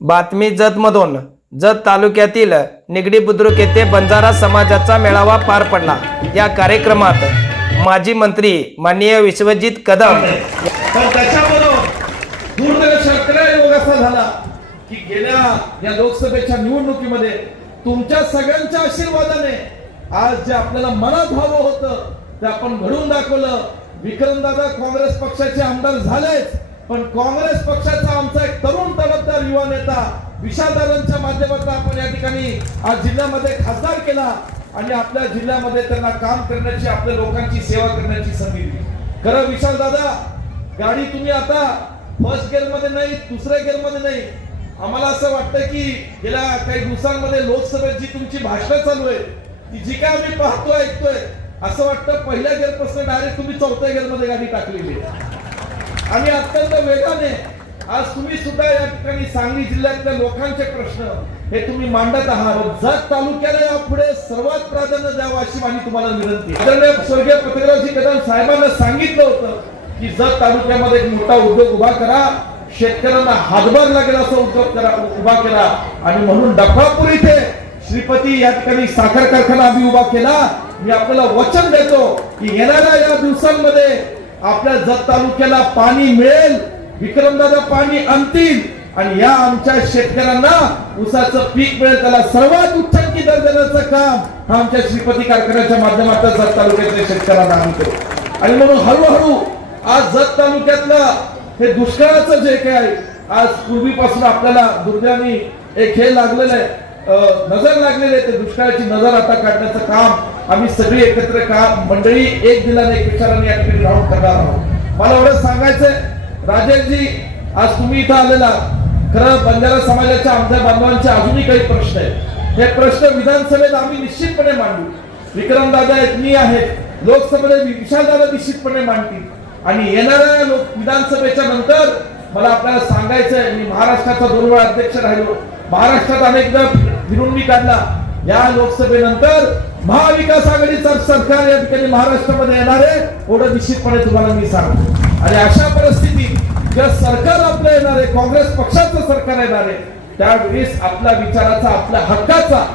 बातमी जतमधून. जत तालुक्यातील निगडी बुद्रुक येथे बंजारा समाजाचा मेळावा पार पडला. या कार्यक्रमात माजी मंत्री माननीय विश्वजित कदम पण त्याच्याबरोबर दुर्दैव योग असा झाला की गेल्या या लोकसभेच्या निवडणुकीमध्ये तुमच्या सगळ्यांच्या आशीर्वादाने आज जे आपल्याला मनात हवं होतं ते आपण घडवून दाखवलं. विक्रमदादा काँग्रेस पक्षाचे आमदार झालेच. पण काँग्रेस पक्षाचा आमचा एक तरुण तडफदार युवा नेता विशालदारांच्या माध्यमातून आपण या ठिकाणी आज जिल्ह्यामध्ये खासदार केला आणि आपल्या जिल्ह्यामध्ये त्यांना काम करण्याची आपल्या लोकांची सेवा करण्याची संधी दिली. खरं विशाल दादा गाडी तुम्ही आता फर्स्ट गेअरमध्ये नाही दुसऱ्या गेअरमध्ये नाही. आम्हाला असं वाटतं की गेल्या काही दिवसांमध्ये लोकसभेत जी तुमची भाषणं चालू आहे ती जी काय आम्ही पाहतोय ऐकतोय असं वाटतं पहिल्या गेअरपासून डायरेक्ट तुम्ही चौथ्या गेअरमध्ये गाडी टाकलेली आहे. आणि अत्यंत वेगाने आज तुम्ही सुद्धा या ठिकाणी सांगली जिल्ह्यातल्या लोकांचे प्रश्न हे तुम्ही मांडत आहात. जत तालुक्याला यापुढे सर्वात प्राधान्य द्यावं अशी माझी तुम्हाला विनंती. स्वर्गीय पत्रकाराजी कदम साहेबांना सांगितलं होतं की जत तालुक्यामध्ये एक मोठा उद्योग उभा करा शेतकऱ्यांना हातभार लागेल असा उद्योग करा उभा केला आणि म्हणून डफळापूर इथे श्रीपती या ठिकाणी साखर कारखाना आम्ही उभा केला. मी आपल्याला वचन देतो की येणाऱ्या या दिवसांमध्ये आपल्या जत तालुक्याला पाणी मिळेल विक्रमदादा पाणी आणतील. आणि या आमच्या शेतकऱ्यांना ऊसाचं पीक मिळेल त्याला सर्वात उच्चांकी दर्जाचं काम हा आमच्या श्रीपती कारखान्याच्या माध्यमातून जत तालुक्यातल्या शेतकऱ्यांना आणतो आणि म्हणून हळूहळू आज जत तालुक्यातलं हे दुष्काळाचं जे काय आहे आज पूर्वीपासून आपल्याला दुर्दैवाने एक हे लागलेलं आहे नजर लागलेली आहे ते दुष्काळाची नजर आता काढण्याचं काम आम्ही सगळी एकत्र काम मंडळी एक दिलाने एक विचाराने या ठिकाणी राऊंड करणार आहोत. मला एवढं सांगायचंय राजेशजी आज तुम्ही इथं आलेला खरं बंजारा समाजाच्या आमच्या बांधवांचे अजूनही काही प्रश्न आहेत. हे प्रश्न विधानसभेत आम्ही निश्चितपणे मांडू. विक्रमदादा आहेत मी आहे. लोकसभेत विशालदादा निश्चितपणे मांडतील. आणि येणाऱ्या लोक विधानसभेच्या नंतर मला आपल्याला सांगायचंय मी महाराष्ट्राचा दोन वेळा अध्यक्ष राहिलो. महाराष्ट्रात अनेकदा फिरून मी काढला. या लोकसभेनंतर महाविकास आघाडीचं सरकार या ठिकाणी महाराष्ट्रामध्ये येणार आहे एवढं निश्चितपणे तुम्हाला मी सांगतो. आणि अशा परिस्थितीत ज्या सरकार आपलं येणार आहे काँग्रेस पक्षाचं सरकार येणार आहे त्यावेळेस आपल्या विचाराचा आपल्या हक्काचा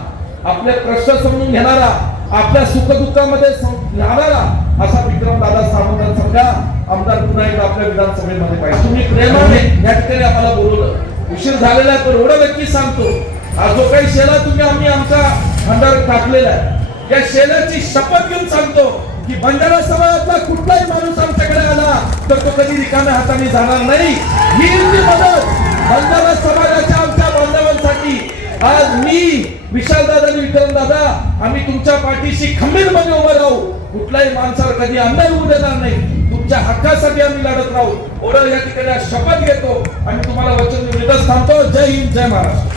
आपले प्रश्न समजून घेणारा आपल्या सुखदुःखामध्ये सम- राहणारा असा विक्रम दादा सावंतांसारखा आमदार पुन्हा एकदा आपल्या विधानसभेमध्ये पाहिजे. तुम्ही प्रेमाने या ठिकाणी आम्हाला बोलवलं. उशीर झालेला आहे पण एवढं नक्की सांगतो. हा जो काही शेला तुम्ही आम्ही आमचा भंडार टाकलेला आहे या शेलाची शपथ घेऊन सांगतो की बंजारा समाजातला कुठलाही माणूस आमच्याकडे आला तर तो कधी रिकाम्या हाताने जाणार नाही. ही मदत बंजारा समाजाच्या आमच्या बांधवांसाठी. आज मी विशालदादा आणि विक्रमदादा आम्ही तुमच्या पाठीशी खंबीरपणे उभं राहू. कुठल्याही माणसावर कधी अन्याय होऊ देणार नाही. तुमच्या हक्कासाठी आम्ही लढत राहू. एवढं या ठिकाणी शपथ घेतो आणि तुम्हाला वचन देऊन थांबतो. जय हिंद जय महाराष्ट्र.